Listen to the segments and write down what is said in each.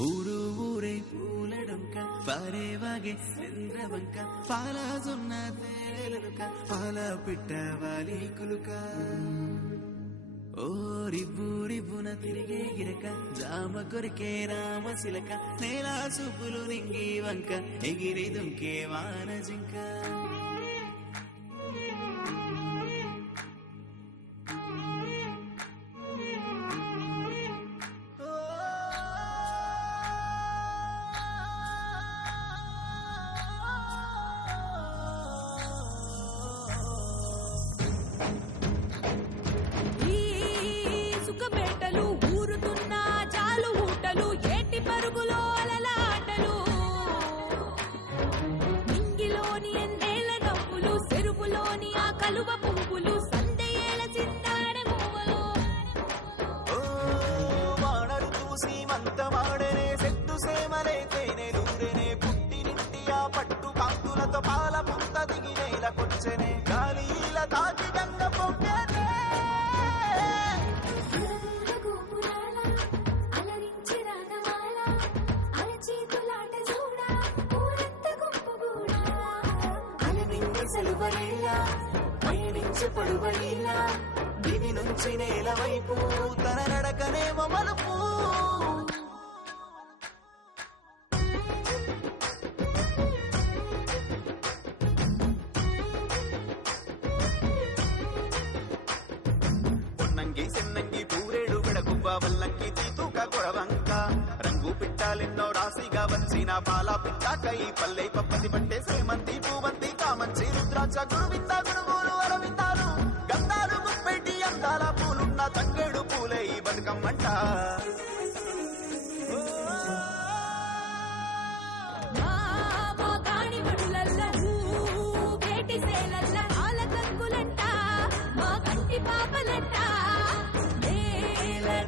ఊరు ఊరే పూలడొంక పారేవాగే చంద్రవంక పాల జొన్న తేలుక పాల పిట్ట వాలి కులుక ఓ రివ్వు రివ్వున తిరిగే గిరక జామ కొరికే రామశిలక నేల సూపులు నింగి వంక ఎగిరి దుంకే వాన జింక కలువ పువ్వులు సందేల చిందాడే మూవలు వాడరు చూసి మంతమాడనే సెట్టు సేమలే తేనెలూరెనే పుట్టినింటి ఆ పట్టు కాంతులతో పాల పుంత దిగి నేలకొచ్చెనే గాలిల తాకి గంగ పొంగనే అలరించి రాగమాల అరచేతులాట చూడ ఊరంత గుంపుగూడా అలమింగి సెలువలేలా పయనించే పడువలీలా దివి నుంచి నేల వైపు తన నడకనేమో మలుపు పొన్నంగి సెన్నంగి పూరేడు విడగువ్వ వల్లంకి తీతూక కొడవంక రంగు పిట్టాలెన్నో రాశిగా వచ్చిన పాల పిట్టాకై పల్లె పప్పది పట్టే సేమంతి పూవంతి కామంచి రుద్రాక్ష గురువింద గురువులు అరవిందాలు గంధాలు ముప్పెట్టి అందాల పూలున్న తంగేడు పూలే ఈ బతుకమ్మంట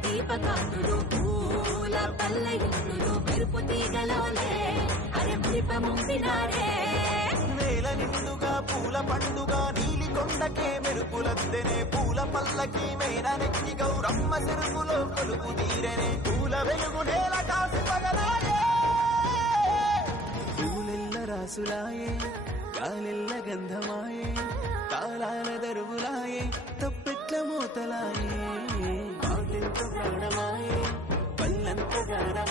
దీపకాంతులు పూల పల్లె ఇల్లులు మెరుపు తీగలోనే అరే దీపముందినారే నేల నిండుగా పూల పండుగ నీలి కొండకే మెరుపులద్దెనే పూల పల్లకి మేన నెక్కి గౌరమ్మ చెరుకులో కొలుపు తీరనే పూల వెలుగు నేల కాసి పగలాయే పూలెల్ల రాసులాయే గాలెల్ల గంధమాయే కాలాల దరువులాయే తప్పెట్ల మూతలాయే పాటెంత ప్రాణమాయే పల్లంత గారమాయే